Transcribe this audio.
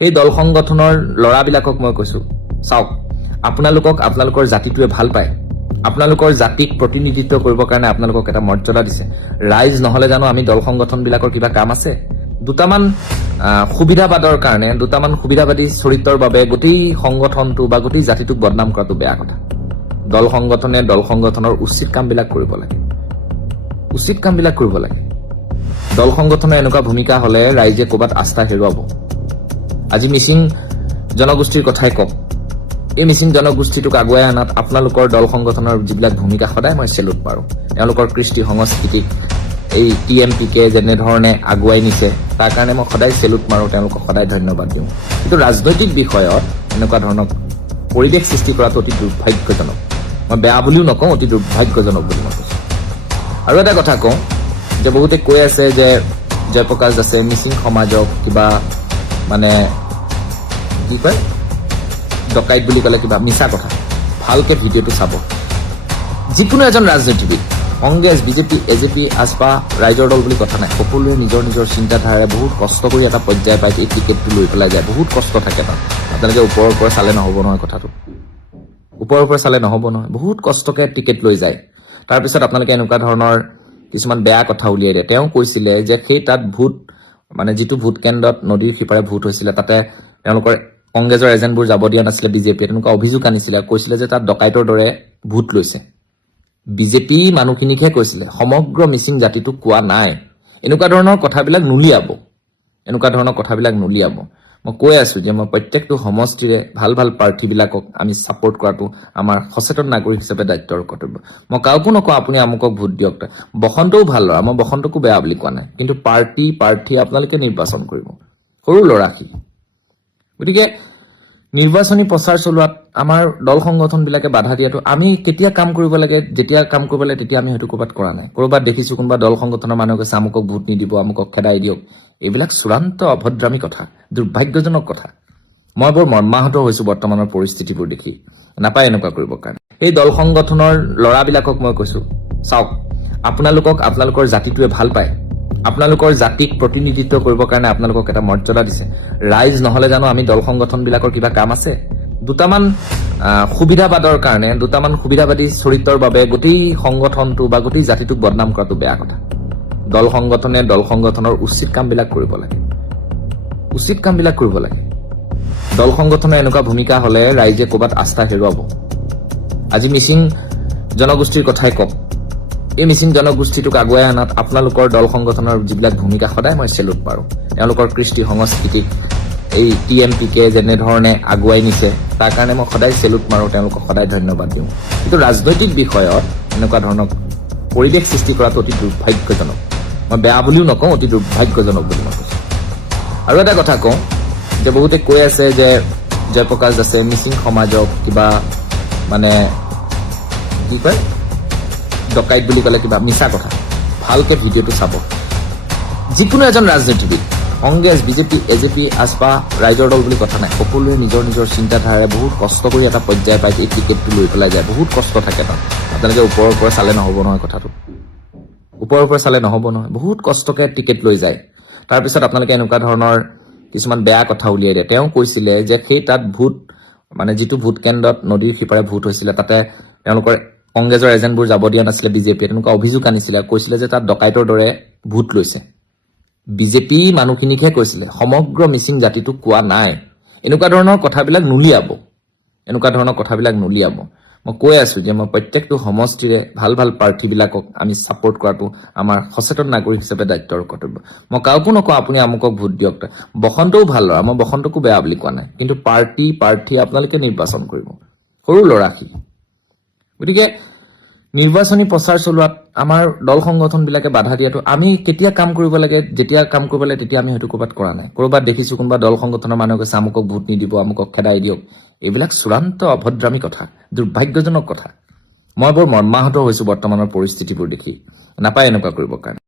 এই দল সংগঠনৰ লৰাবিলাকক মই কৈছো চাওক আপোনালোকৰ জাতিটোৱে ভাল পায় আপোনালোকৰ জাতিক প্ৰতিনিধিত্ব কৰিবৰ কাৰণে আপোনালোকক এটা মৰ্যাদা দিছে ৰাইজ নহলে জানো আমি দল সংগঠন বিলাকৰ কিবা কাম আছে দুটামান সুবিধাবাদৰ কাৰণে দুটামান সুবিধাবাদী চৰিত্ৰৰ বাবে গোটেই সংগঠনটো বা গোটেই জাতিটোক বদনাম কৰাটো বেয়া কথা দল সংগঠনৰ উচিত কামবিলাক কৰিব লাগে দল সংগঠনৰ এনেকুৱা ভূমিকা হলে ৰাইজে ক'বাত আস্থা হেৰুৱাব আজি মিচিং জনগোষ্ঠীৰ কথাই কওক এই মিচিং জনগোষ্ঠীটোক আগুৱাই আনাত আপোনালোকৰ দল সংগঠনৰ যিবিলাক ভূমিকা সদায় মই চেলুট মাৰো তেওঁলোকৰ কৃষ্টি সংস্কৃতিক এই টিএমপিকে যেনেধৰণে আগুৱাই নিছে তাৰ কাৰণে মই সদায় চেলুট মাৰো তেওঁলোকক সদায় ধন্যবাদ দিওঁ কিন্তু ৰাজনৈতিক বিষয়ত এনেকুৱা ধৰণৰ পৰিৱেশ সৃষ্টি কৰাটো অতি দুৰ্ভাগ্যজনক মই বেয়া বুলিও নকওঁ অতি দুৰ্ভাগ্যজনক বুলি মই কৈছো আৰু এটা কথা কওঁ যে বহুতে কৈ আছে যে জয়প্ৰকাশ দাসে মিচিং সমাজক কিবা মানে কি কয় ডকাইত বুলি ক'লে কিবা মিছা কথা ভালকে ভিডিঅ'টো চাব যিকোনো এজন ৰাজনীতিবিদ কংগ্ৰেছ বিজেপি এজেপি আজপা ৰাইজৰ দল বুলি কথা নাই সকলোৱে নিজৰ চিন্তাধাৰাৰে বহুত কষ্ট কৰি এটা পৰ্যায় পাই এই টিকেটটো লৈ পেলাই যায় বহুত কষ্ট থাকে তাত আপোনালোকে ওপৰৰ পৰা চালে নহ'ব নহয় কথাটো বহুত কষ্টকে টিকেট লৈ যায় তাৰপিছত আপোনালোকে এনেকুৱা ধৰণৰ কিছুমান বেয়া কথা উলিয়াই দিয়ে তেওঁ কৈছিলে যে সেই তাত ভোট মানে যিটো ভোট কেন্দ্ৰত নদীৰ সিপাৰে ভোট হৈছিলে তাতে তেওঁলোকৰ কংগ্ৰেছৰ এজেণ্টবোৰ যাব দিয়া নাছিলে বিজেপিয়ে তেনেকুৱা অভিযোগ আনিছিলে কৈছিলে যে তাত ডকাইতৰ দৰে ভোট লৈছে বিজেপি মানুহখিনিকহে কৈছিলে সমগ্ৰ মিচিং জাতিটোক কোৱা নাই এনেকুৱা ধৰণৰ কথাবিলাক নুলিয়াব মই কৈ আছো যে মই প্ৰত্যেকটো সমষ্টিৰে ভাল প্ৰাৰ্থীবিলাকক আমি ছাপোৰ্ট কৰাটো আমাৰ সচেতন নাগৰিক হিচাপে দায়িত্বৰ কৰ্তব্য মই কাকো নকওঁ আপুনি আমুকক ভোট দিয়ক বসন্তও ভাল ল'ৰা মই বসন্তকো বেয়া বুলি কোৱা নাই কিন্তু প্ৰাৰ্থী আপোনালোকে নিৰ্বাচন কৰিব সৰু ল'ৰাখিনি গতিকে নিৰ্বাচনী প্ৰচাৰ চলোৱাত আমাৰ দল সংগঠনবিলাকে বাধা দিয়াটো আমি কেতিয়া কাম কৰিব লাগে যেতিয়া কাম কৰিব লাগে তেতিয়া আমি সেইটো ক'ৰবাত কৰা নাই ক'ৰবাত দেখিছো কোনোবা দল সংগঠনৰ মানুহে কৈছে আমুকক ভোট নিদিব আমুকক খেদাই দিয়ক এইবিলাক চূড়ান্ত অভদ্ৰামী কথা দুৰ্ভাগ্যজনক কথা মই বৰ মৰ্মাহত হৈছো বৰ্তমানৰ পৰিস্থিতিবোৰ দেখি নাপায় এনেকুৱা কৰিবৰ কাৰণে এই দল সংগঠনৰ লৰাবিলাকক মই কৈছো চাওক আপোনালোকৰ জাতিটোৱে ভাল পায় আপোনালোকৰ জাতিক প্ৰতিনিধিত্ব কৰিবৰ কাৰণে আপোনালোকক এটা মৰ্যাদা দিছে ৰাইজ নহলে জানো আমি দল সংগঠন বিলাকৰ কিবা কাম আছে দুটামান সুবিধাবাদৰ কাৰণে দুটামান সুবিধাবাদী চৰিত্ৰৰ বাবে গোটেই সংগঠনটো বা গোটেই জাতিটোক বদনাম কৰাটো বেয়া কথা দল সংগঠনৰ উচিত কামবিলাক কৰিব লাগে দল সংগঠনৰ এনেকুৱা ভূমিকা হলে ৰাইজে ক'বাত আস্থা হেৰুৱাব আজি মিচিং জনগোষ্ঠীৰ কথাই কওক এই মিচিং জনগোষ্ঠীটোক আগুৱাই আনাত আপোনালোকৰ দল সংগঠনৰ যিবিলাক ভূমিকা সদায় মই চেলুট মাৰো তেওঁলোকৰ কৃষ্টি সংস্কৃতিক এই টিএমপিকে যেনেধৰণে আগুৱাই নিছে তাৰ কাৰণে মই সদায় চেলুট মাৰো তেওঁলোকক সদায় ধন্যবাদ দিওঁ কিন্তু ৰাজনৈতিক বিষয়ত এনেকুৱা ধৰণৰ পৰিৱেশ সৃষ্টি কৰাটো অতি দুৰ্ভাগ্যজনক মই বেয়া বুলিও নকওঁ অতি দুৰ্ভাগ্যজনক বুলি মই কৈছো আৰু এটা কথা কওঁ যে বহুতে কৈ আছে যে জয়প্ৰকাশ দাসে মিচিং সমাজক কিবা মানে কি কয় ডকাইত বুলি ক'লে কিবা মিছা কথা ভালকে ভিডিঅ'টো চাব যিকোনো এজন ৰাজনীতিবিদ কংগ্ৰেছ বিজেপি এজেপি আজপা ৰাইজৰ দল বুলি কথা নাই সকলোৱে নিজৰ চিন্তাধাৰাৰে বহুত কষ্ট কৰি এটা পৰ্যায় পাই এই টিকেটটো লৈ পেলাই যায় বহুত কষ্ট থাকে তাত আপোনালোকে ওপৰৰ পৰা চালে নহ'ব নহয় কথাটো বহুত কষ্টকে টিকেট লৈ যায় তাৰপিছত আপোনালোকে এনেকুৱা ধৰণৰ কিছুমান বেয়া কথা উলিয়াই দিয়ে তেওঁ কৈছিলে যে সেই তাত ভোট মানে যিটো ভোট কেন্দ্ৰত নদীৰ সিপাৰে ভোট হৈছিলে তাতে তেওঁলোকৰ কংগ্ৰেছৰ এজেণ্টবোৰ যাব দিয়া নাছিলে বিজেপিয়ে তেনেকুৱা অভিযোগ আনিছিলে কৈছিলে যে তাত ডকাইতৰ দৰে ভোট লৈছে বিজেপি মানুহখিনিকহে কৈছিলে সমগ্ৰ মিচিং জাতিটোক কোৱা নাই এনেকুৱা ধৰণৰ কথাবিলাক নুলিয়াব মই কৈ আছো যে মই প্ৰত্যেকটো সমষ্টিৰে ভাল প্ৰাৰ্থীবিলাকক আমি ছাপোৰ্ট কৰাটো আমাৰ সচেতন নাগৰিক হিচাপে দায়িত্বৰ কৰ্তব্য মই কাকো নকওঁ আপুনি আমুকক ভোট দিয়ক বসন্তও ভাল ল'ৰা মই বসন্তকো বেয়া বুলি কোৱা নাই কিন্তু প্ৰাৰ্থী আপোনালোকে নিৰ্বাচন কৰিব সৰু ল'ৰাখিনি গতিকে নিৰ্বাচনী প্ৰচাৰ চলোৱাত আমাৰ দল সংগঠনবিলাকে বাধা দিয়াটো আমি কেতিয়া কাম কৰিব লাগে যেতিয়া কাম কৰিব লাগে তেতিয়া আমি সেইটো ক'ৰবাত কৰা নাই ক'ৰবাত দেখিছো কোনোবা দল সংগঠনৰ মানুহে কৈছে আমুকক ভোট নিদিব আমুকক খেদাই দিয়ক এইবিলাক চূড়ান্ত অভদ্ৰামী কথা দুৰ্ভাগ্যজনক কথা মই বৰ মৰ্মাহত হৈছো বৰ্তমানৰ পৰিস্থিতিবোৰ দেখি নাপায় এনেকুৱা কৰিবৰ কাৰণে